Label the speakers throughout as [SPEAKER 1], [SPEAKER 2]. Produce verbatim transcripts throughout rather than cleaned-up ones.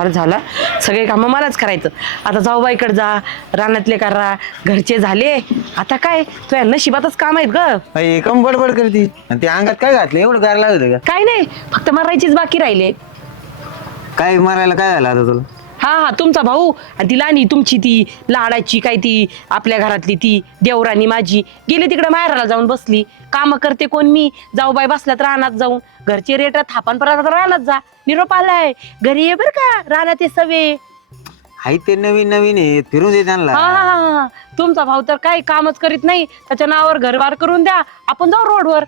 [SPEAKER 1] फार झाला, सगळे कामं मलाच करायचं. आता जाऊबाईकडे जा, रानातले करा, घरचे झाले, आता काय तुझ्या नशिबातच काम आहेत ग.
[SPEAKER 2] कम बडबड करती आणि ते अंगात काय घातलं एवढं गार लागत का?
[SPEAKER 1] काय नाही, फक्त मरायचीच बाकी राहिले.
[SPEAKER 2] काय मारायला काय झालं आता तुला?
[SPEAKER 1] हा हा तुमचा भाऊ आणि ती लाणी तुमची ती लाडाची काय ती आपल्या घरातली ती देवरानी माझी गेली तिकडे माहेराला जाऊन बसली. काम करते कोण मी, जाऊबाई बसल्यात रानात जाऊन, घरचे रेट थापान परत रानात जा, निरोप आलाय घरी ये बर का, रानात ये सवे.
[SPEAKER 2] हाय ते नवीन नवीन आहे, फिरून दे त्यांना.
[SPEAKER 1] हा हा हा तुमचा भाऊ तर काही कामच करीत नाही, त्याच्या नावावर घरबार करून द्या, आपण जाऊ रोडवर.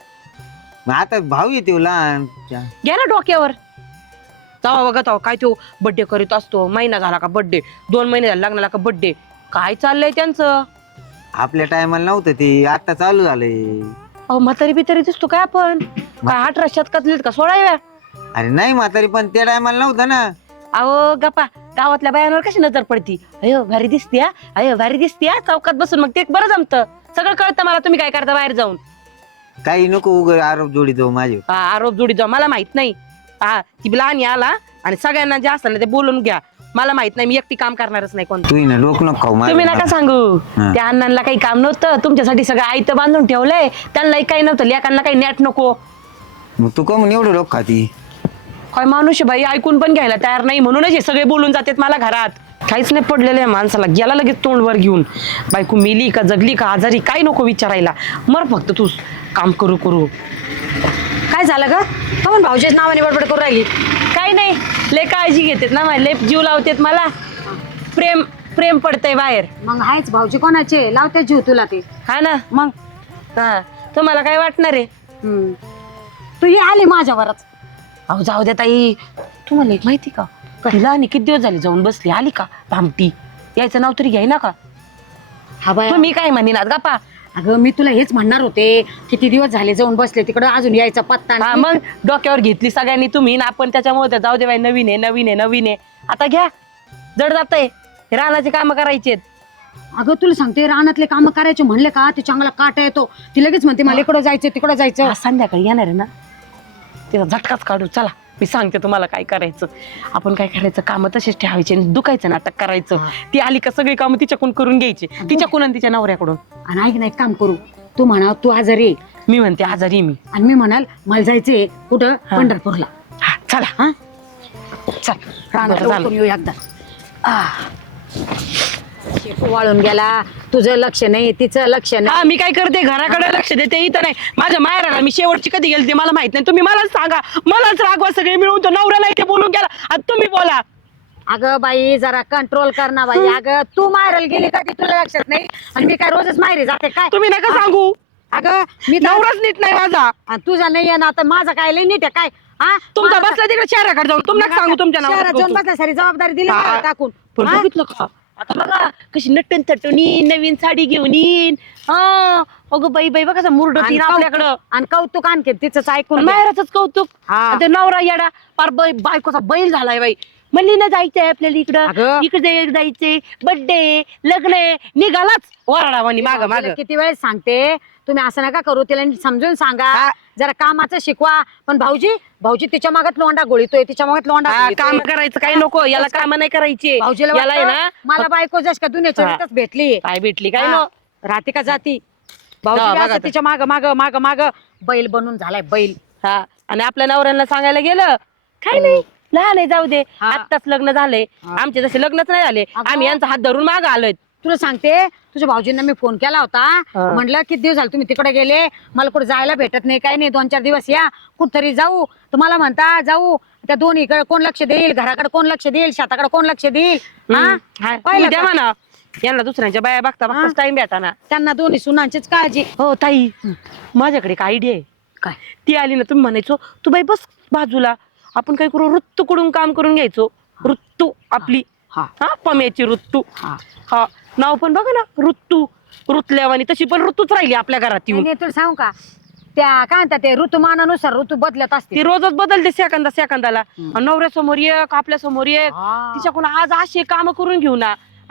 [SPEAKER 2] मग आता भाऊ येते लहान.
[SPEAKER 1] घ्या ना डोक्यावर. जावा बघा तो काय तो बड्डे करीत असतो, महिना झाला का बड्डे, दोन महिने झाले लग्नाला का बड्डे, काय चाललंय त्यांचं.
[SPEAKER 2] आपल्या टायमाला नव्हतं ते, आता चालू झालंय.
[SPEAKER 1] अहो म्हातारी बितारी दिसतो काय आपण, काय अठरा शतकातले का सोळाव्या.
[SPEAKER 2] अरे नाही म्हातारी, पण त्या टायमाला नव्हतं ना.
[SPEAKER 1] अहो गप्पा, गावातल्या बायांवर कशी नजर पडती, अयो भारी दिसते, अयो भारी दिसते, चौकात बसून मग ते बरं जमतं, सगळं कळतं मला तुम्ही काय करता बाहेर जाऊन.
[SPEAKER 2] काही नको उग आरोप जोडी जाऊ माझे.
[SPEAKER 1] हा आरोप जोडी जाऊ, मला माहित नाही. हा ती लहान आला आणि सगळ्यांना जे असतं ना ते बोलून घ्या, मला माहित नाही, मी एकटी काम करणारच नाही कोण.
[SPEAKER 2] तू ना लोक नको खाऊ.
[SPEAKER 1] तुम्ही नका सांगू, त्या अण्णांना काही काम नव्हतं, तुमच्यासाठी सगळं आयतं बांधून ठेवलंय, त्यांनाही काही नव्हतं, लेकांना काही नॅट नको.
[SPEAKER 2] मग तू का म्हणून एवढं लोक खाती?
[SPEAKER 1] काय माणूस बाई, ऐकून पण घ्यायला तयार नाही, म्हणूनच हे सगळे बोलून जातात मला घरात. काहीच नाही पडलेलं आहे माणसाला, गेला लगेच तोंडवर घेऊन, बायको मेली का जगली का आजारी काय नको विचारायला, मर फक्त तू काम करू करू. काय झालं ग, पण भाऊजीच नावाने बडबड करू राहिली. काय नाही, लय काळजी घेतात ना, लय जीव लावतात मला, प्रेम प्रेम पडतंय बाहेर.
[SPEAKER 3] मग आहेच भाऊजी कोणाचे लावते जीव तुला ते.
[SPEAKER 1] हा ना मग, हा तुम्हाला काय वाटणार आहे.
[SPEAKER 3] हम्म. तू ये आली माझ्यावरच.
[SPEAKER 1] अहो जाऊ दे ताई, तुम्हाला एक माहिती का, तिला आणि किती दिवस झाले जाऊन बसली, आली का भामटी, यायचं नाव तरी घ्याय ना का.
[SPEAKER 3] हा बाय,
[SPEAKER 1] तुम्ही काय म्हणणार गप्पा.
[SPEAKER 3] अगं मी तुला हेच म्हणणार होते, किती दिवस झाले जाऊन बसले तिकडं, अजून यायचा पत्ता
[SPEAKER 1] हा
[SPEAKER 3] नाही.
[SPEAKER 1] मग डोक्यावर घेतली सगळ्यांनी तुम्ही ना, आपण त्याच्यामुळे तर जाऊ दे बाई, नवीन आहे नवीन आहे नवीन आहे, आता घ्या, जड जातंय, रानाचे काम करायचे.
[SPEAKER 3] अगं तुला सांगते, रानातले काम करायचे म्हणले का ते चांगला काटा येतो, ती लगेच म्हणते मला इकडं जायचं तिकडं जायचं.
[SPEAKER 1] आज संध्याकाळी येणार आहे ना, तिचा झटकाच काढू, चला मी सांगते तुम्हाला काय करायचं. आपण काय करायचं, काम तसेच ठेवायचे, दुखायचं नाटक करायचं, ती आली का सगळी कामं तिच्याकडून करून घ्यायची, तिच्याकडून आणि तिच्या नवऱ्याकडून.
[SPEAKER 3] आणि ऐक ना, एक काम करू, तू म्हणा तू आजारी आहे,
[SPEAKER 1] मी म्हणते आजारी मी,
[SPEAKER 3] आणि मी म्हणाल मला जायचंय कुठं, पंढरपूरला.
[SPEAKER 1] हा चला,
[SPEAKER 3] हा
[SPEAKER 1] चल
[SPEAKER 3] रानात
[SPEAKER 1] बरं झालं.
[SPEAKER 3] लवकर येऊ एकदा. शेपू वाळून गेला, तुझं लक्ष नाही तिचं लक्ष नाही.
[SPEAKER 1] हा मी काय करते, घराकडे लक्ष देते, इथं नाही. माझ्या माहेराला मी शेवटची कधी गेली ते मला माहित नाही, तुम्ही मलाच सांगा, मलाच रागवा, सगळे मिळून तो नवरा नाही ते बोलून गेला, आता तुम्ही बोला.
[SPEAKER 3] अगं बाई जरा कंट्रोल कर ना बाई, अगं तू माहेराला गेली का ते तुला लक्षात नाही, आणि मी काय रोजच माहेरी जाते काय.
[SPEAKER 1] तुम्ही नका सांगू,
[SPEAKER 3] अगं मी तर-
[SPEAKER 1] नवराच नीट नाही माझा,
[SPEAKER 3] आणि तुझा नाही आहे ना, आता माझा काय लय नीट आहे काय. हा
[SPEAKER 1] तुमचा
[SPEAKER 3] माझा-
[SPEAKER 1] बसला तिकडे शहराकडे जाऊन, तुम्हाला सांगू तुमच्या
[SPEAKER 3] शहरात जाऊन
[SPEAKER 1] नावाला
[SPEAKER 3] बसला, सारी जबाबदारी दिली
[SPEAKER 1] हा.
[SPEAKER 3] मला टाकून.
[SPEAKER 1] पण
[SPEAKER 3] हा?
[SPEAKER 1] बघितलं का, आता बघा कशी नटून थटून येईन, नवीन साडी घेऊन येईन. हा अगं बाई बाई बघा मुरड
[SPEAKER 3] आणि
[SPEAKER 1] तीन आपल्याकडं,
[SPEAKER 3] कौतुक- आणि कौतुक आणखी तिचं ऐकून घे.
[SPEAKER 1] माहेराच कौतुक.
[SPEAKER 3] हा.
[SPEAKER 1] आणि ते नवरा येडा पार बै- बायकोचा बैल झालाय बाई, म्हणली ना जायचंय आपल्याला इकडं,
[SPEAKER 3] अगं.
[SPEAKER 1] इकडे जायचंय, बर्थडे लग्न आहे, निघालाच वराडावानी माग माग.
[SPEAKER 3] तिला किती वेळेस सांगते, तुम्ही असं नका करू, तिला नीट समजून सांगा, जरा कामाचं शिकवा. पण भाऊजी भाऊजी तिच्या मागत लोंडा गोळीतोय, तिच्या मागत लोंडा गोळीतोय.
[SPEAKER 1] काम करायचं काही नको, याला काम नाही करायची,
[SPEAKER 3] भाऊजीला
[SPEAKER 1] याला आहे
[SPEAKER 3] वाटतं,
[SPEAKER 1] ना
[SPEAKER 3] मला बायको जस का दुनियाच्या
[SPEAKER 1] हा.
[SPEAKER 3] रीतच भेटली,
[SPEAKER 1] काय भेटली काय नो.
[SPEAKER 3] राहते का जाती.
[SPEAKER 1] हा,
[SPEAKER 3] भाऊजी
[SPEAKER 1] बघा
[SPEAKER 3] असं
[SPEAKER 1] आता.
[SPEAKER 3] तिच्या माग माग माग माग बैल बनून झालाय बैल.
[SPEAKER 1] हा आणि आपल्या नवऱ्यांना सांगायला गेलं काय नाही, लहान आहे जाऊ दे,
[SPEAKER 3] हा.
[SPEAKER 1] आत्ताच लग्न झाले, आमचे जसे लग्नच नाही झाले,
[SPEAKER 3] अगं.
[SPEAKER 1] आम्ही यांचा हात धरून माग आलोय.
[SPEAKER 3] तुला सांगते, तुझ्या भाऊजींना मी फोन केला होता,
[SPEAKER 1] हा.
[SPEAKER 3] म्हटलं किती दिवस झाले तुम्ही तिकडे गेले, मला कुठे जायला भेटत नाही, काही नाही, दोन चार दिवस या कुठतरी जाऊ. तुम्हाला म्हणता जाऊ, त्या दोन्हीकडे कोण लक्ष देईल, घराकडे कोण लक्ष देईल, शेताकडे कोण लक्ष देईल. हा?
[SPEAKER 1] हा,
[SPEAKER 3] पाहिलं
[SPEAKER 1] द्या
[SPEAKER 3] का?
[SPEAKER 1] म्हणा यांना दुसऱ्यांच्या बाया बघता बघता टाइम भेटाना.
[SPEAKER 3] त्यांना दोन्ही सुनांचीच काळजी.
[SPEAKER 1] हो ताई, माझ्याकडे एक आयडिया आहे.
[SPEAKER 3] काय?
[SPEAKER 1] ती आली ना, तुम्ही म्हणायचो तू बाई बस बाजूला, आपण काय करू, ऋतूकडून काम करून घ्यायचो. ऋतू आपली,
[SPEAKER 3] हा.
[SPEAKER 1] हा पम्याची ऋतू,
[SPEAKER 3] हा.
[SPEAKER 1] हा नाव पण बघा ना ऋतू, ऋतल्यावानी तशी पण ऋतूच राहिली आपल्या घरात येऊन.
[SPEAKER 3] नाही, तुला सांगू का, त्या काय म्हणतात ते ऋतुमानानुसार ऋतू बदलत असते.
[SPEAKER 1] ती रोजच बदलते सेकंदा सेकंदाला, नवऱ्या समोर एक, आपल्या समोर एक,
[SPEAKER 3] हा.
[SPEAKER 1] तिच्याकडून आज असे काम करून घेऊ ना,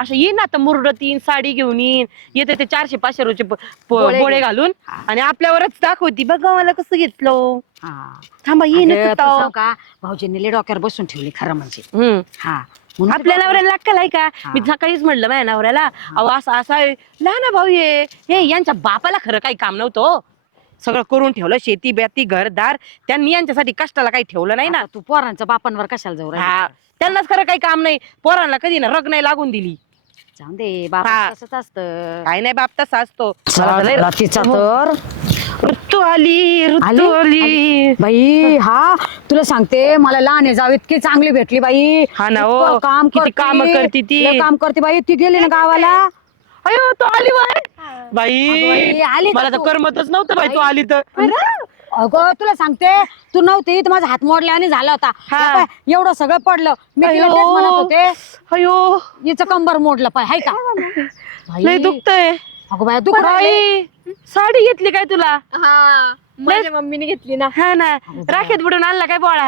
[SPEAKER 1] असं येईन ना आता मुरडत येईन साडी घेऊन येईन येते ते चारशे पाचशे रुपये प- प-
[SPEAKER 3] गोळे
[SPEAKER 1] गोळे घालून आणि आपल्यावरच दाखवती बघा मला कसं घेतलं
[SPEAKER 3] हा.
[SPEAKER 1] थांबा
[SPEAKER 3] अगं,
[SPEAKER 1] येईन
[SPEAKER 3] तू सांगू का भाऊजींनी लय डोक्यावर बसून ठेवली खरं म्हणजे
[SPEAKER 1] हम्म
[SPEAKER 3] हा म्हणून
[SPEAKER 1] आपल्या नवऱ्याला लागल आहे का
[SPEAKER 3] हा.
[SPEAKER 1] मी सकाळीच म्हणलं माझ्या नवऱ्याला अहो असं असं आहे लहान भाऊ ये हे यांच्या बापाला खरं काही काम नव्हतं हो. सगळं करून ठेवलं शेती बेती घरदार त्यांनी यांच्यासाठी कष्टाला काही ठेवलं नाही ना
[SPEAKER 3] आता तू पोरांच्या बापांवर कशाला जाऊ राहिली?
[SPEAKER 1] हा त्यांनाच खरं काही काम नाही पोरांना कधी ना रग नाही लागून दिली
[SPEAKER 3] जाऊन दे
[SPEAKER 1] हा.
[SPEAKER 3] बाबा तसंच असतं
[SPEAKER 1] काय नाही बाप तसा असतो मला तर लय-
[SPEAKER 3] रात्रीचा तर
[SPEAKER 1] ऋतू आली ऋतू
[SPEAKER 3] आली?
[SPEAKER 1] आली
[SPEAKER 3] बाई हा तुला सांगते मला लहान जाऊ इतकी चांगली भेटली बाई
[SPEAKER 1] हा ना, हो.
[SPEAKER 3] इतकं काम
[SPEAKER 1] किती कामं करते ती.
[SPEAKER 3] लय काम करते बाई ती गेली ना गावाला
[SPEAKER 1] अयो तो आली बाय
[SPEAKER 3] अगं बाई,
[SPEAKER 1] बाई
[SPEAKER 3] आली का
[SPEAKER 1] मला तर
[SPEAKER 3] तू?
[SPEAKER 1] करमतच नव्हतं बाई तू आली तर
[SPEAKER 3] अगं तुला सांगते तू नव्हती तर माझा हात मोडला आणि झाला होता
[SPEAKER 1] हा.
[SPEAKER 3] या पाय, एवढं सगळं पडलं मी तिला
[SPEAKER 1] अयो.
[SPEAKER 3] तेच म्हणत होते
[SPEAKER 1] अयो
[SPEAKER 3] हिचं कंबर मोडलं पाय हाय का
[SPEAKER 1] लय
[SPEAKER 3] बाई,
[SPEAKER 1] दुखतय
[SPEAKER 3] अगं बाई दुख
[SPEAKER 1] बाई साडी घेतली काय तुला
[SPEAKER 4] हा माझ्या मम्मीने घेतली ना.
[SPEAKER 1] हा ना राखेत बुडून आणला काय बोळा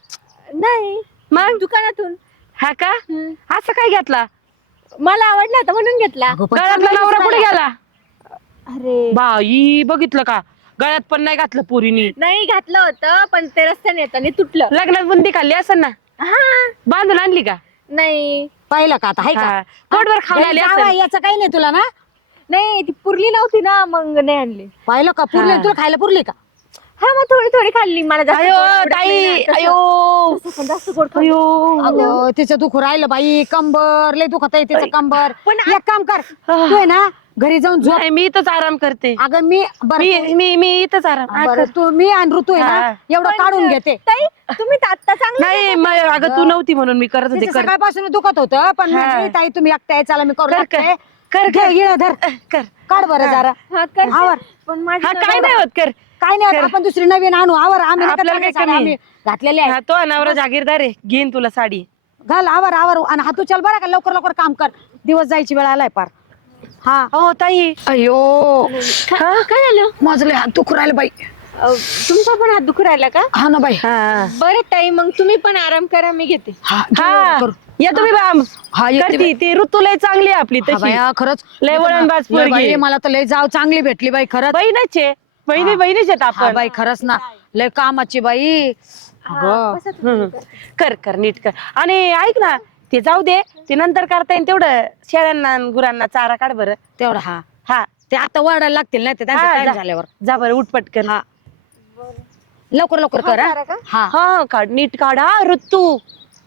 [SPEAKER 4] नाही
[SPEAKER 1] मग
[SPEAKER 4] दुकानातून
[SPEAKER 1] हा का असं काय घेतला
[SPEAKER 4] मला आवडला होता म्हणून घेतला.
[SPEAKER 3] अगं, पण
[SPEAKER 1] गळ्यातला
[SPEAKER 3] चांगला
[SPEAKER 1] नवरा
[SPEAKER 3] दिसला
[SPEAKER 1] कुठे
[SPEAKER 3] ना.
[SPEAKER 1] गेला
[SPEAKER 4] अरे
[SPEAKER 1] बाई बघितलं का गळ्यात पण नाही घातलं पुरीनी
[SPEAKER 4] नाही घातलं होतं पण ते रस्त्याने येताना तुटलं.
[SPEAKER 1] लग्नात बुंदी खाल्ली असेल ना
[SPEAKER 4] हा
[SPEAKER 1] बांधून आणली का
[SPEAKER 4] नाही
[SPEAKER 3] पाहिलं का आता हाय
[SPEAKER 1] हा.
[SPEAKER 3] का
[SPEAKER 1] पोटभर खाऊन आली
[SPEAKER 3] जावई,
[SPEAKER 1] असेल.
[SPEAKER 3] याचं काही नाही तुला ना
[SPEAKER 4] नाही ती पुरली नव्हती ना मग नाही आणली.
[SPEAKER 3] पाहिलं का पुरली
[SPEAKER 1] हा.
[SPEAKER 3] तुला खायला पुरली का
[SPEAKER 4] हा मग थोडी थोडी खाल्ली मला जास्त
[SPEAKER 1] अयो
[SPEAKER 4] गोड आवडत
[SPEAKER 1] ताई
[SPEAKER 4] नाही ना, तसं-
[SPEAKER 1] अयो
[SPEAKER 4] तसं पण जास्त गोड खाल्लं.
[SPEAKER 1] अयो
[SPEAKER 3] अगं तिचं दुख राहिलं बाई कंबर लय दुखत आहे तिचं कंबर
[SPEAKER 4] पण
[SPEAKER 3] एक काम कर तू आहे ना घरी जाऊन झोप
[SPEAKER 1] नाही, मी इथंच आराम करते
[SPEAKER 3] अगं मी बरं
[SPEAKER 1] मी मी मी इथंच आराम
[SPEAKER 3] तू-
[SPEAKER 1] हा,
[SPEAKER 3] बरं
[SPEAKER 1] कर.
[SPEAKER 3] तू मी आणि ऋतू आहे
[SPEAKER 4] हा.
[SPEAKER 3] ना एवढं
[SPEAKER 4] पण
[SPEAKER 3] काढून घेते
[SPEAKER 4] ताई तुम्ही तर आत्ता चांगलं
[SPEAKER 1] नाही मग अगं तू नव्हती म्हणून मी करत होते
[SPEAKER 3] तिचं
[SPEAKER 1] कर
[SPEAKER 3] सकाळपासून दुखत होतं पण
[SPEAKER 1] हा.
[SPEAKER 3] म्हटली, ताई तुम्ही एकट्या आहे, चला मी करू
[SPEAKER 1] कर,
[SPEAKER 3] लागते
[SPEAKER 1] कर. कर,
[SPEAKER 3] घे,
[SPEAKER 1] कर.
[SPEAKER 3] घे, धर
[SPEAKER 1] कर
[SPEAKER 3] काढ बरं जरा
[SPEAKER 4] हा, करते.
[SPEAKER 3] आवर.
[SPEAKER 4] पण माझी
[SPEAKER 1] हा
[SPEAKER 4] नवरा-
[SPEAKER 1] काय नाही होत कर
[SPEAKER 3] काय नाही
[SPEAKER 1] कर.
[SPEAKER 3] आता आपण दुसरी नवीन आणू आवर आम्ही नाही का
[SPEAKER 1] आपल्याला
[SPEAKER 3] चांगल्या
[SPEAKER 1] काय
[SPEAKER 3] साड्या
[SPEAKER 1] कमी
[SPEAKER 3] आम्ही घातलेल्या
[SPEAKER 1] हा, तो नवरा जागीरदार आहे घेईन तुला साडी
[SPEAKER 3] घाल आवर आवर आणि हातू चल बरं का लवकर लवकर काम कर दिवस जायची वेळ आलाय पार हा
[SPEAKER 1] हो ताई
[SPEAKER 3] अयो
[SPEAKER 4] का- काय झालं
[SPEAKER 3] माझं लय हात दुखू राहिलं बाई
[SPEAKER 4] अ, तुमचा पण हात दुखू राहिला का?
[SPEAKER 3] हा ना बाई
[SPEAKER 1] हा
[SPEAKER 4] बरं ताई मग तुम्ही पण आराम करा मी घेते.
[SPEAKER 3] हा
[SPEAKER 1] हा
[SPEAKER 3] करू.
[SPEAKER 1] या तुम्ही बाम
[SPEAKER 3] हा येते
[SPEAKER 1] करती
[SPEAKER 3] बाई.
[SPEAKER 1] ती ऋतू लय चांगली आहे आपली
[SPEAKER 3] हा
[SPEAKER 1] तशी
[SPEAKER 3] बाया, खरंच
[SPEAKER 1] लय वळणबाज
[SPEAKER 3] लय
[SPEAKER 1] पोरगी
[SPEAKER 3] बाई,
[SPEAKER 1] आहे.
[SPEAKER 3] मला तर लय जाव चांगली भेटली बाई खरंच
[SPEAKER 1] बहिणच आहे बहिणी
[SPEAKER 3] हा.
[SPEAKER 1] बहिणीच आहेत
[SPEAKER 3] हा
[SPEAKER 1] आपण
[SPEAKER 3] बाई खरंच ना लय कामाची बाई अगं.
[SPEAKER 4] बसा तुम्ही.
[SPEAKER 1] हम्म. कर कर नीट कर आणि ऐक ना ते जाऊ दे ते नंतर करता येईल तेवढं शेळ्यांना आणि गुरांना चारा काढ बरं
[SPEAKER 3] तेवढं हा
[SPEAKER 1] हा
[SPEAKER 3] ते आता वाढायला लागतील नाही ते त्यांचा
[SPEAKER 1] हा,
[SPEAKER 3] टाइम
[SPEAKER 1] जा.
[SPEAKER 3] झाल्यावर
[SPEAKER 1] जा बरं उठपट कर
[SPEAKER 3] हा लवकर लवकर कर हा.
[SPEAKER 4] चारा का?
[SPEAKER 3] हा
[SPEAKER 1] हा काढ नीट काढ हा ऋतू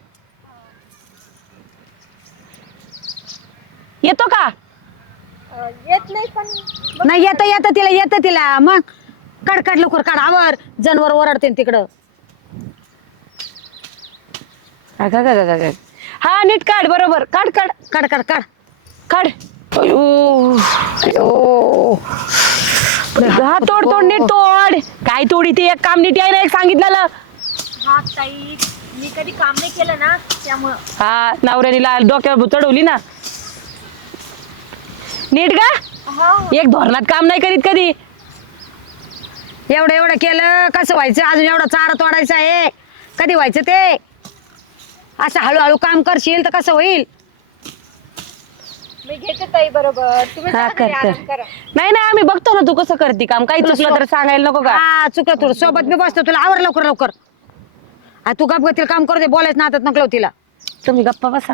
[SPEAKER 1] येतो का
[SPEAKER 4] अ, येत नाही पण
[SPEAKER 3] नाही येतं येतं तिला येतं तिला मग काढ काढ लवकर काढ आवर जनावर ओरडते तिकडं
[SPEAKER 1] अगं, अगं, अगं, अगं. हा नीट काढ बरोबर काढ काढ
[SPEAKER 3] काढ काढ काढ
[SPEAKER 1] काढ अयो
[SPEAKER 3] अयो.
[SPEAKER 1] हा तोड तोड नीट तोड काय तोडी ते एक काम नीट आहे ना एक सांगितलेलं
[SPEAKER 4] हा ताई मी कधी काम नाही केलं ना त्यामुळं
[SPEAKER 1] हा नवऱ्याने लाल डोक्यावर चढवली ना नीट का
[SPEAKER 4] हा
[SPEAKER 1] एक धोरणात काम नाही करीत कधी
[SPEAKER 3] एवढं एवढं केलं कसं व्हायचं अजून एवढा चारा तोडायचा आहे कधी व्हायचं ते असं हळूहळू काम करशील तर कसं होईल
[SPEAKER 4] मी घेते ताई बरोबर तुम्ही
[SPEAKER 1] हा
[SPEAKER 4] चला
[SPEAKER 1] कर
[SPEAKER 4] घरी आराम
[SPEAKER 1] कर
[SPEAKER 4] करा.
[SPEAKER 1] नाही नाही आम्ही बघतो ना तू कसं करते काम काही चुकलं तर सांगायला नको का
[SPEAKER 3] हा चुकलं तुला सोबत मी बसतो तुला आवर लवकर लवकर आ, तू गप तिला काम करू दे बोलायचं ना हातात नकलव तिला
[SPEAKER 1] तुम्ही गप्पा बसा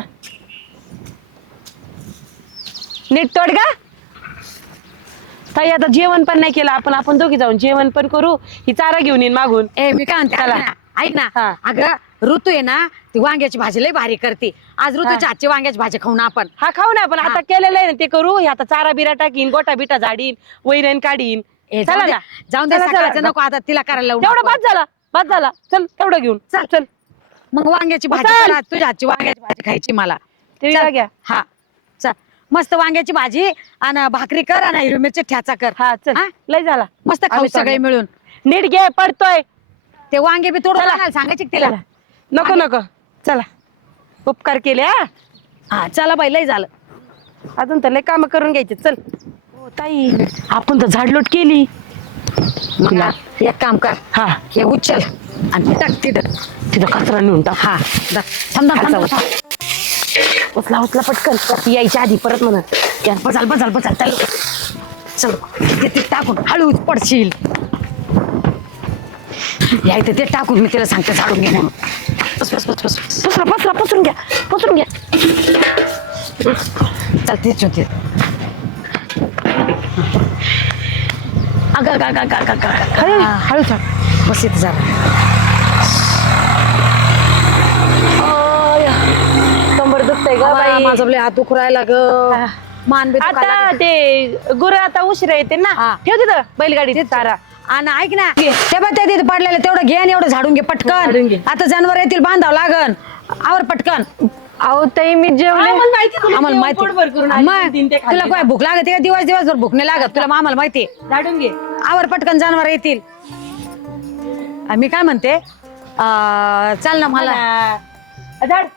[SPEAKER 1] नीट तोड का ताई आता जेवण पण नाही केलं आपण आपण दोघी जाऊन जेवण पण करू ही चारा घेऊन येईन मागून
[SPEAKER 3] ए मी काय म्हणते
[SPEAKER 1] चला.
[SPEAKER 3] ऐक ना, ऐक ना
[SPEAKER 1] हा.
[SPEAKER 3] अगं ऋतू आहे ना ती वांग्याची भाजी लय भारी करते आज ऋतूच्या हातची वांग्याची भाजी खाऊ ना आपण
[SPEAKER 1] हा खाऊ ना आपण आता केलेलं आहे ना ते करू हे आता चारा बिरा टाकीन गोटा बिटा झाडीन वैरण काढीन
[SPEAKER 3] ए,
[SPEAKER 1] चला
[SPEAKER 3] जाऊन दे
[SPEAKER 1] ना
[SPEAKER 3] जाऊन दे
[SPEAKER 1] चला, चला.
[SPEAKER 3] सकाळचं नको आता तिला करायला लावू
[SPEAKER 1] तेवढं
[SPEAKER 3] नको.
[SPEAKER 1] बाद झाला बाद झाला चल तेवढं घेऊन
[SPEAKER 3] चल.
[SPEAKER 1] चल
[SPEAKER 3] मग वांग्याची भाजी
[SPEAKER 1] चल.
[SPEAKER 3] कर आज, तुझ्या हातची वांग्याची भाजी खायची मला
[SPEAKER 1] ते
[SPEAKER 3] चल.
[SPEAKER 1] घ्या
[SPEAKER 3] हा चल मस्त वांग्याची भाजी आणि भाकरी कर आणि हिरवी मिरची ठ्याचा कर
[SPEAKER 1] हा चल
[SPEAKER 3] हा?
[SPEAKER 1] लय झाला
[SPEAKER 3] मस्त खाऊ
[SPEAKER 1] आम्ही
[SPEAKER 3] सगळे
[SPEAKER 1] तोडले.
[SPEAKER 3] मिळून
[SPEAKER 1] नीट घे पडतोय
[SPEAKER 3] ते वांगे बी तोडून
[SPEAKER 1] चला.
[SPEAKER 3] आणायला सांगायची का तिला
[SPEAKER 1] चला. नको नको चला उपकार केले हा
[SPEAKER 3] हा चला बाई लय झालं
[SPEAKER 1] अजून तर लय काम करून घ्यायचे चल हो ताई आपण तर झाडलोट केली
[SPEAKER 3] मग हा, एक काम कर
[SPEAKER 1] हा
[SPEAKER 3] हे उचल आणि टाक तिथं
[SPEAKER 1] तिथं कचरा नेऊन टाक
[SPEAKER 3] हा दा- थांब थांब, थांब
[SPEAKER 1] खालचा
[SPEAKER 3] थांब.
[SPEAKER 1] उचला उचला पटकन ती यायच्या आधी परत म्हणत या, बसाल बसाल बसाल चल चल ते ते टाकून हळूच पडशील यायचं ते टाकून मी तिला सांगते झाडून घे म्हणून बस बस बस बस पसरा पसरा पसरून घ्या पसरून घ्या चल तेच होते अगं अगं अगं अगं अगं हळू हळू चल बस इथं जरा कंबर दुखतंय ग बाई
[SPEAKER 3] माझं लय हात दुखरायला ग मान बी दुखायला
[SPEAKER 1] आता
[SPEAKER 3] लागली.
[SPEAKER 1] ते गुरु आता उशिरा येते ना
[SPEAKER 3] हा.
[SPEAKER 1] ठेव तिथं बैलगाडी तारा
[SPEAKER 3] आणि ऐक ना ते बघ ते तिथे पडलेलं तेवढं घे आणि एवढं झाडून घे
[SPEAKER 1] झाडून
[SPEAKER 3] पटकन
[SPEAKER 1] घे.
[SPEAKER 3] आता जनावर येतील बांधावं लागन आवर पटकन
[SPEAKER 1] अहो ताई मी जेवले
[SPEAKER 3] आम्हाला माहिती मग
[SPEAKER 1] तुला
[SPEAKER 3] तुला काय भूक लागत का दिवस दिवसभर भूक नाही लागत तुला आम्हाला माहिती
[SPEAKER 1] झाडून घे
[SPEAKER 3] आवर पटकन जनावर येतील आणि मी काय म्हणते अं, चल ना मला
[SPEAKER 1] झाड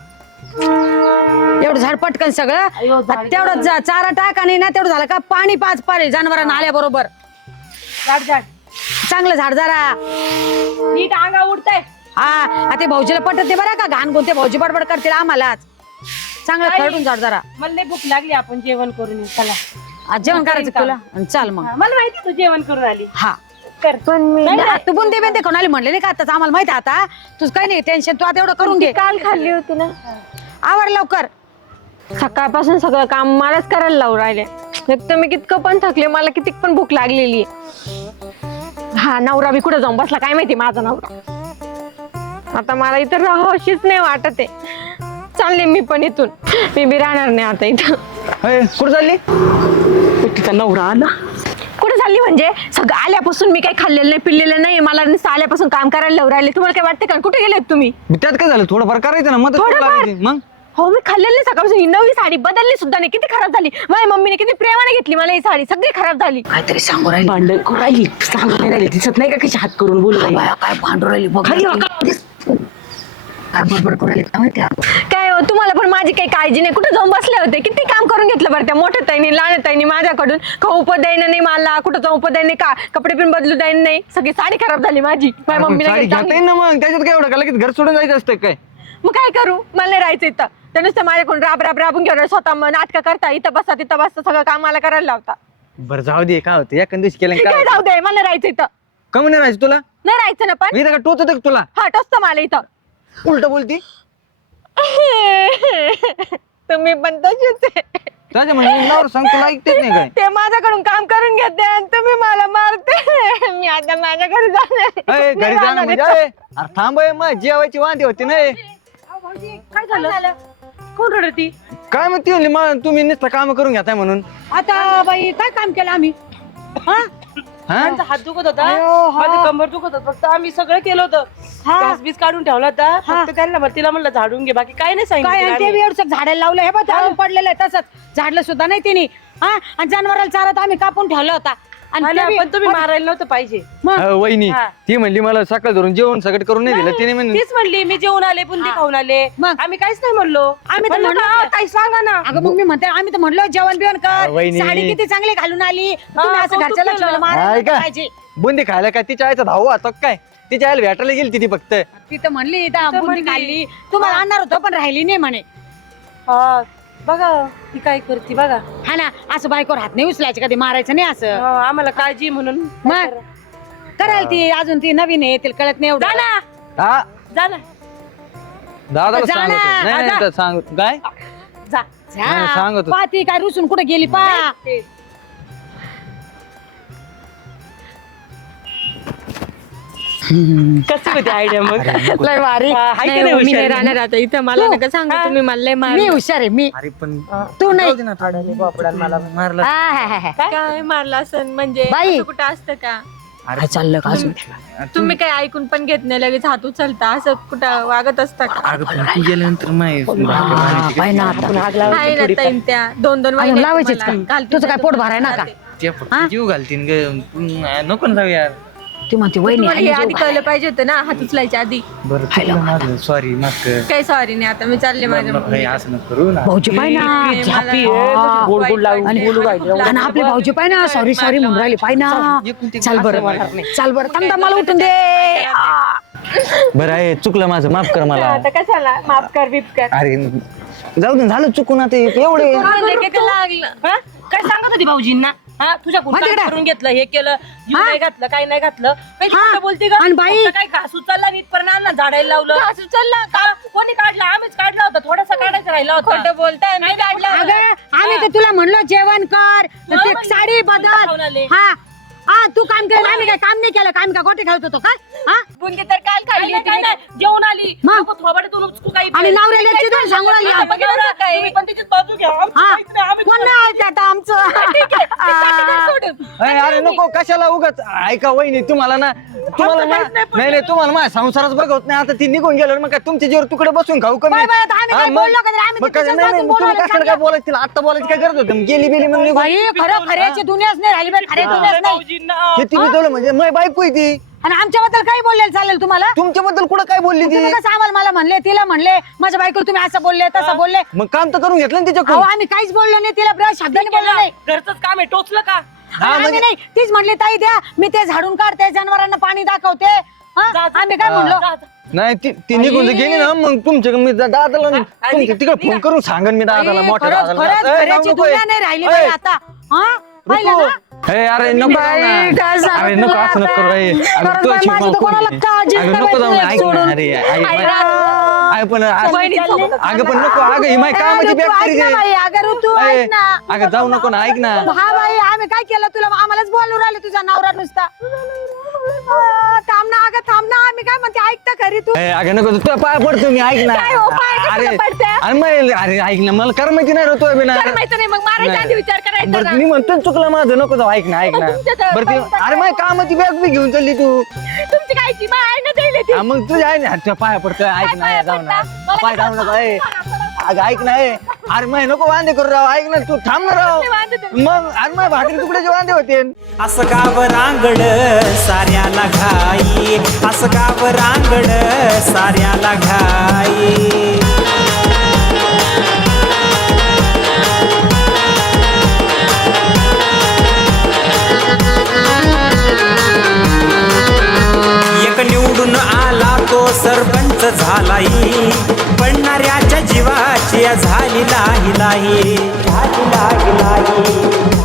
[SPEAKER 3] एवढं झाड पटकन सगळं
[SPEAKER 1] अयो, झाड
[SPEAKER 3] तेवढं जा- चारा टाक आणि ना तेवढं झालं का पाणी पाच पाणी जनावरांना आल्या बरोबर
[SPEAKER 1] झाड झाड
[SPEAKER 3] चांगलं झाड जरा
[SPEAKER 1] नीट अंगा उडताय
[SPEAKER 3] हा आ ते भाऊजीला पटत ते बरं का घाण कोणते भाऊजी बडबड करतील आम्हालाच चांगलं
[SPEAKER 1] आई.
[SPEAKER 3] खरडून झाड जरा
[SPEAKER 1] मला लय भूक लागली आपण जेवण करून येऊ. चला
[SPEAKER 3] आज जेवण करायचं तुला आणि चाल मग
[SPEAKER 1] हा, मला माहिती तू जेवण करून आली
[SPEAKER 3] हा
[SPEAKER 1] कर पण मी
[SPEAKER 3] तू बुंदी बिंदी खाऊन आली म्हणले नाही का आता आम्हाला माहिती आहे आता तुझं काही नाही टेन्शन तू आता एवढं करून घे
[SPEAKER 1] काल खाल्ली होती ना
[SPEAKER 3] आवर लवकर
[SPEAKER 5] सकाळपासून सगळं काम मलाच करायला लावून राहिले एक तर मी कितकं पण थकले मला किती पण भूक लागलेली हा नवरा बी कुठं जाऊन बसला काय माहिती माझा नवरा आता मला इथं राहावशीच नाही वाटत आहे चालले मी पण इथून मी बी राहणार नाही आता इथं
[SPEAKER 2] कुठं चालली
[SPEAKER 1] तिचा नवरा आला
[SPEAKER 5] कुठे चालली म्हणजे सगळं आल्यापासून मी काही खाल्लेलं नाही पिल्लेलं नाही मला नुसतं आल्यापासून काम करायला लावून राहिले तुम्हाला काय वाटतं का कुठे गेलेत तुम्ही
[SPEAKER 2] त्यात काय झालं थोडंफार करायचं ना मदत करू
[SPEAKER 5] थोडंफार?
[SPEAKER 2] लागायची. मग
[SPEAKER 5] हो मी खाल्लेलं नाही सकाळपासून ही नवी साडी बदलली सुद्धा नाही किती खराब झाली माझ्या मम्मीने किती प्रेमाने घेतली मला ही साडी सगळी खराब झाली
[SPEAKER 3] काहीतरी सांगू राहिली
[SPEAKER 1] भांडण करू राहिली सांगू नाही राहिली दिसत नाही का कशी हात करून बोलू राहिली
[SPEAKER 3] बाया, काय भांडू राहिली बघ
[SPEAKER 1] खाली
[SPEAKER 3] काय
[SPEAKER 1] वाका.
[SPEAKER 3] बडबड करू राहिली काय माहिती आहे?
[SPEAKER 5] काय हो तुम्हाला पण माझी काही काळजी नाही कुठे जाऊन बसले होते किती काम करून घेतलं बरं त्या मोठ्या ताईने लहान ताईने माझ्याकडून खाऊ पण द्यायनं नाही मला कुठं जाऊ पण द्यायनं नाही का कपडे पण बदलू द्यायनं नाही सगळी साडी खराब झाली माझी माझ्या
[SPEAKER 2] अरे पण
[SPEAKER 5] मम्मीने
[SPEAKER 2] साडी
[SPEAKER 5] काही
[SPEAKER 2] घेता
[SPEAKER 5] चांगली-
[SPEAKER 2] येईल ना मग त्याच्यात काय एवढं का लगेच घर सोडून जायचं असतं काय
[SPEAKER 5] मग काय करू मला नाही राहायचं इथं त्या नुसतं माझ्याकडून राब राब राबून घेऊन स्वतः मग नाटकं करता इथं बसा तिथं बसता सगळं काम मला करायला लावता
[SPEAKER 2] बरं जाऊ दे काय होतं एखाद दिवशी केलं
[SPEAKER 5] काय
[SPEAKER 2] काय
[SPEAKER 5] जाऊ दे मला नाही राहायचं इथं
[SPEAKER 2] कमी नाही राहायचं तुला
[SPEAKER 5] नाही राहायचं ना पण
[SPEAKER 2] मी का टोचत का तुला
[SPEAKER 5] हा टोचतं मला इथं
[SPEAKER 2] उलट बोलती
[SPEAKER 5] तुम्ही पण तशीच आहे.
[SPEAKER 2] त्याच्या म्हणजे नावर सांग तुला ऐकतेच नाही काय
[SPEAKER 5] ते माझ्याकडून काम करून घेते आणि तुम्ही मला मारते मी आता माझ्या घरी जाणार
[SPEAKER 2] अय, घरी जाणं म्हणजे अय, अरे थांब अय, मग जेवायची वांदी होती ना अय.
[SPEAKER 1] काय झालं कोण रडती
[SPEAKER 2] काय मग ती म्हणली मग तुम्ही नुसतं काम करून घेताय म्हणून
[SPEAKER 3] आता बाई काय काम केलं आम्ही हा
[SPEAKER 2] हा
[SPEAKER 1] त्यांचा हात दुखत होता
[SPEAKER 3] अयो, हा.
[SPEAKER 1] माझं कंबर दुखत होत फक्त आम्ही सगळं केलं होतं
[SPEAKER 3] हा.
[SPEAKER 1] घास बीस काढून ठेवला होता
[SPEAKER 3] हा.
[SPEAKER 1] फक्त त्यांना म्हण- तिला म्हणलं झाडून घे बाकी काय नाही
[SPEAKER 3] काय आणि ते
[SPEAKER 1] सांगितलं
[SPEAKER 3] बी एवढं झाडाला लावलं हे बघ ते अजून पडलेलं आहे तसंच झाडलं सुद्धा नाही तिने हा आणि जनावराला चारा तर आम्ही कापून ठेवला होता आणि ते बी-
[SPEAKER 1] पण तुम्ही मारायला नव्हतं पाहिजे
[SPEAKER 3] मग
[SPEAKER 2] अ, वहिनी
[SPEAKER 1] हा.
[SPEAKER 2] ती म्हणली मला सकाळ धरून जेवण सगळं करून नाही दिलं तिने म्हणली
[SPEAKER 1] तीच म्हणली मी जेवण आले पुन्हा खाऊन आले
[SPEAKER 3] मग?
[SPEAKER 1] आम्ही काहीच नाही म्हणलो
[SPEAKER 3] आम्ही तर
[SPEAKER 1] म्हणलं
[SPEAKER 3] म्हणलो
[SPEAKER 1] का,
[SPEAKER 3] की-
[SPEAKER 1] ताई सांगा ना
[SPEAKER 3] अगं मग मी म्हणते आम्ही तर म्हणलो जेवण बिवण
[SPEAKER 2] हा,
[SPEAKER 3] कर
[SPEAKER 2] वहिनी.
[SPEAKER 3] साडी किती चांगली घालून आली तुम्ही असं
[SPEAKER 1] कौतुक
[SPEAKER 3] घरच्या लक्ष्मीला
[SPEAKER 1] केलं.
[SPEAKER 3] मारायला
[SPEAKER 2] हाय
[SPEAKER 3] नव्हतं
[SPEAKER 2] का?
[SPEAKER 3] पाहिजे.
[SPEAKER 2] बुंदी खायला काय तिच्या आईचा धाव आता काय तिच्या आईला भेटायला गेली ती फक्त
[SPEAKER 3] ती तर म्हणली इथं बुंदी
[SPEAKER 1] म्हणली.
[SPEAKER 3] खाल्ली तुम्हाला आणणार होतो पण राहिली नाही म्हणे
[SPEAKER 1] हा बघा ती काय करते बघा
[SPEAKER 3] हा ना असं बायकोवर हात नाही उचलायचे कधी मारायचं नाही असं
[SPEAKER 1] हा, आम्हाला काळजी म्हणून
[SPEAKER 3] मग करायला ती अजून ती नवीन आहे तिला कळत नाही
[SPEAKER 1] जा
[SPEAKER 3] एवढं
[SPEAKER 1] ना
[SPEAKER 2] हा
[SPEAKER 1] जा ना
[SPEAKER 2] दादाला
[SPEAKER 3] जा
[SPEAKER 2] सांगतो
[SPEAKER 3] ना,
[SPEAKER 2] नाही
[SPEAKER 3] जा.
[SPEAKER 2] नाही तर सांग काय
[SPEAKER 1] जा
[SPEAKER 2] नाही, सांगत होतो.
[SPEAKER 3] पा ती काय रुसून कुठे गेली पा
[SPEAKER 1] ते. कशी होती आयडिया मग
[SPEAKER 5] लय भारी
[SPEAKER 1] हा, हाय की
[SPEAKER 5] नाही,
[SPEAKER 1] नाही
[SPEAKER 5] हो, मी
[SPEAKER 1] हुशार?
[SPEAKER 5] नाही राहणार आता इथं मला नका सांगू तुम्ही मला लय मार
[SPEAKER 3] मी हुशार आहे मी
[SPEAKER 2] अरे पण
[SPEAKER 3] तू नाही
[SPEAKER 2] जाऊ दे ना थोड्या बापडाला मला मारलं
[SPEAKER 3] हा, हा, हा, हा.
[SPEAKER 5] काय मारला असं म्हणजे
[SPEAKER 3] बाई.
[SPEAKER 5] असं कुठं असतं का
[SPEAKER 3] काय चाललं का अजून
[SPEAKER 5] तुम्ही काही ऐकून पण घेत नाही लगेच हात उचलता असं कुठं वागत असता का
[SPEAKER 2] अगं पण तू गेल्यानंतर माहिती
[SPEAKER 3] हा, पाय ना आता.
[SPEAKER 5] आहे ना ताईन त्या दोन दोन
[SPEAKER 3] अजून
[SPEAKER 5] वहिनी आहेत
[SPEAKER 3] लावायचीच
[SPEAKER 5] तुम्हाला.
[SPEAKER 3] का
[SPEAKER 5] घालतील
[SPEAKER 3] तुझं काय
[SPEAKER 5] त्या
[SPEAKER 3] पोट
[SPEAKER 5] तुम्हाला
[SPEAKER 3] भराय ना का
[SPEAKER 5] जाते.
[SPEAKER 2] ते फक्त जीव घालतीन ग नको ना जाऊ यार
[SPEAKER 3] ती म्हणते वहिनी
[SPEAKER 5] तुम्हाला हे
[SPEAKER 3] आणि
[SPEAKER 5] आधी
[SPEAKER 3] जीव
[SPEAKER 5] कळलं पाहिजे होतं ना हात उचलायच्या आधी
[SPEAKER 2] बरं सॉरी माफ कर
[SPEAKER 5] काही सॉरी नाही आता मी चालले माझ्या
[SPEAKER 2] नको, हे असं नको करू ना
[SPEAKER 3] भाऊजी पाय ना
[SPEAKER 5] मला-
[SPEAKER 3] झापी
[SPEAKER 5] हा.
[SPEAKER 1] गोड गोड लावून
[SPEAKER 5] आणि-
[SPEAKER 1] बोलू राहिले
[SPEAKER 3] आणि आपले भाऊजी पाय ना सॉरी सॉरी म्हणून राहिले पाय ना चाल बरं चाल बरं थांब थांब, मला उठून दे आ.
[SPEAKER 2] बरं आहे चुकलं माझं माफ कर मला
[SPEAKER 5] आता कशाला माफ कर बीप कर
[SPEAKER 2] अरे जाऊ दे झालं चुकून आता एवढे
[SPEAKER 1] लागलं हा? काय सांगत होती भाऊजींना हा तुझ्या
[SPEAKER 3] मग तिकडे.
[SPEAKER 1] करून घेतलं हे केलं जीव
[SPEAKER 3] हा?
[SPEAKER 1] नाही घातलं काय नाही घातलं काही
[SPEAKER 3] हा.
[SPEAKER 1] खोटं बोलते का
[SPEAKER 3] आणि बाई-
[SPEAKER 1] फक्त काय घास उचलला नीट परिणाम झाडायला लावलं घास उचलला का कोणी काढला आम्हीच काढला होता थोडासा काढायचा राहिला होता खोटं बोलताय नाही काढला
[SPEAKER 3] अगं आम्ही तर तुला म्हणलो जेवण कर
[SPEAKER 1] मग
[SPEAKER 3] ते
[SPEAKER 1] म्हणजे
[SPEAKER 3] साडी
[SPEAKER 1] खाऊन
[SPEAKER 3] बदल
[SPEAKER 1] आले.
[SPEAKER 3] हा हा तू काम केलं आम्ही काय काम नाही केलं काम का गोटे खेळत होतो काय हा
[SPEAKER 1] बुंदी तर काल खाल्ली होती जेवण आली
[SPEAKER 3] मग?
[SPEAKER 1] नको थोबाडीतून उचकू काही
[SPEAKER 3] आणि नवऱ्याला चिडून सांगून आली.
[SPEAKER 1] हा, बघितलं ना काय? तुम्ही पण त्याचीच बाजू घ्या आमची
[SPEAKER 3] हा
[SPEAKER 1] काहीच नाही, आम्ही
[SPEAKER 3] कोण नाही ऐकत आता आमचं
[SPEAKER 1] ठीक आहे, ते काटेकोर सोडून.
[SPEAKER 2] अरे अरे नको कशाला उगाच ऐका वहिनी तुम्हाला ना तुम्हाला मा- नाही नाही तुम्हाला माझ्या संसारच बघत नाही आता ती निघून गेल्यावर मग काय तुमच्या जीवर तुकडे बसून खाऊ कमी
[SPEAKER 3] बाय, बाय, आता आम्ही
[SPEAKER 2] हा,
[SPEAKER 3] काय
[SPEAKER 2] मग-
[SPEAKER 3] बोललो का तरी? आम्ही
[SPEAKER 2] मग
[SPEAKER 3] तर
[SPEAKER 2] काय-
[SPEAKER 3] तिच्याच
[SPEAKER 2] नाही, नाही,
[SPEAKER 3] बाजून
[SPEAKER 2] तुम्ही
[SPEAKER 3] बोलायला
[SPEAKER 2] कशाला काय बोलायचं तिला आता बोलायचं काय करत होतं गेली गेली मग निघून
[SPEAKER 3] बाई खरं खऱ्याची दुनियाच नाही राहिली बाई खऱ्या दुनियाच नाही
[SPEAKER 1] भाऊजींना
[SPEAKER 2] किती बितवलं म्हणजे मग बायको आहे ती
[SPEAKER 3] आणि आमच्याबद्दल काही बोललेलं चालेल तुम्हाला
[SPEAKER 2] तुमच्याबद्दल कुठं काय बोलली ती
[SPEAKER 3] तुम्ही कसं आम्हाला मला म्हणले तिला म्हणले माझ्या बायकोला तुम्ही असं बोलले तसं बोलले
[SPEAKER 2] मग काम तर करून घेतलं ना
[SPEAKER 3] अहो
[SPEAKER 2] तिच्याकडून
[SPEAKER 3] आम्ही काहीच बोललो नाही तिला ब्रश शब्दाने बोललो नाही
[SPEAKER 1] घरचंच काम आहे टोचलं का
[SPEAKER 2] हा,
[SPEAKER 3] आणि आम्ही
[SPEAKER 2] म्हणजे-
[SPEAKER 3] नाही तीच म्हणली ताई द्या मी ते झाडून काढते जनावरांना पाणी दाखवते हा?
[SPEAKER 1] जा, जा.
[SPEAKER 3] आम्ही काय म्हणलो
[SPEAKER 1] जा, जा.
[SPEAKER 2] नाही ती ती निघून जर गेली ना मग तुमच्या मी दा- दादाला
[SPEAKER 1] आणि-
[SPEAKER 2] तुमच्या तिकडे फोन करून सांगन मी दादाला
[SPEAKER 3] बाई,
[SPEAKER 2] मोठ्या
[SPEAKER 3] खरंच
[SPEAKER 2] दादाला
[SPEAKER 3] खरंच
[SPEAKER 2] ए,
[SPEAKER 3] खऱ्याची
[SPEAKER 2] जाऊ नको
[SPEAKER 3] दुनिया
[SPEAKER 2] ए.
[SPEAKER 3] नाही राहिली
[SPEAKER 2] ए,
[SPEAKER 3] बाई आता हा पाहिलं ना?
[SPEAKER 2] ए, अरे नको जाऊ ना.
[SPEAKER 3] काय सांगू
[SPEAKER 2] अरे नको
[SPEAKER 3] तुला
[SPEAKER 2] असं नको
[SPEAKER 3] आता?
[SPEAKER 2] करू, ए. अरे
[SPEAKER 3] कारण
[SPEAKER 2] तू
[SPEAKER 3] बाई,
[SPEAKER 2] अशी
[SPEAKER 3] माझी
[SPEAKER 2] मला
[SPEAKER 3] तर कोणाला
[SPEAKER 2] कोण-
[SPEAKER 3] काळजीच
[SPEAKER 2] अगं
[SPEAKER 3] नाही
[SPEAKER 2] नको जाऊ ना,
[SPEAKER 3] बाई,
[SPEAKER 2] ऐक ना,
[SPEAKER 3] सोडून.
[SPEAKER 2] अरे ऐक
[SPEAKER 3] आई
[SPEAKER 2] ना.
[SPEAKER 3] राम.
[SPEAKER 2] अगं पण असं-
[SPEAKER 3] बहिणीसोबत
[SPEAKER 2] अगं पण नको अगं ही माय कामाची
[SPEAKER 3] ऋतू,
[SPEAKER 2] बॅग
[SPEAKER 3] ऐक ना बाई, अगं ऋतू, ऐक ना.
[SPEAKER 2] अगं जाऊ नको ना ऐक ना
[SPEAKER 3] हा बाई आम्ही काय केलं तुला आम्हालाच बोलू राहिले तुझा नवरा नुसता आ, थांब ना अगं थांब ना आम्ही काय म्हणते ऐकता खरी तू
[SPEAKER 2] ए, अगं नको तुझ्या पाय पडतो मी ऐक ना
[SPEAKER 5] काय हो, पाय कशाला
[SPEAKER 2] अरे
[SPEAKER 5] पडते?
[SPEAKER 2] अरे मग अरे ऐक ना मला कर माहिती नाही रतोय बिना
[SPEAKER 5] माहिती नाही मग मारायच्या आधी विचार करायचा
[SPEAKER 2] बरं
[SPEAKER 5] ना.
[SPEAKER 2] मी म्हणतो ना, चुकलं माझं नको जाऊ ऐक ना ऐक ना
[SPEAKER 5] तुमच्या तर
[SPEAKER 2] बरं ती
[SPEAKER 5] पैसा
[SPEAKER 2] अरे माझ्या कामाची बॅग बी घेऊन चालली तू
[SPEAKER 5] तुमची कायची माय ना दिली ती
[SPEAKER 2] हा, मग तुझ्या आहे ना तुझ्या पाया पडतोय ऐक ना
[SPEAKER 5] पाया
[SPEAKER 2] जाऊ ना
[SPEAKER 5] पडता? मला
[SPEAKER 2] पाय
[SPEAKER 5] कसं
[SPEAKER 2] जाऊ नका ए. अगं ऐक ना ए. अरे मग नको वांदे करू राव ऐक ना तू थांब ना राव
[SPEAKER 5] वांदे तुम्ही.
[SPEAKER 2] मग अरे मग भाकरी तुकड्याचे वांदे होते
[SPEAKER 6] असं गाव रांगड साऱ्याला घाई असं गाव रांगड साऱ्याला घाई एक निवडून आला तो सरपंच झालाई पडणाऱ्याच्या जीवाची झाली लाही लाही झाली लाही लाही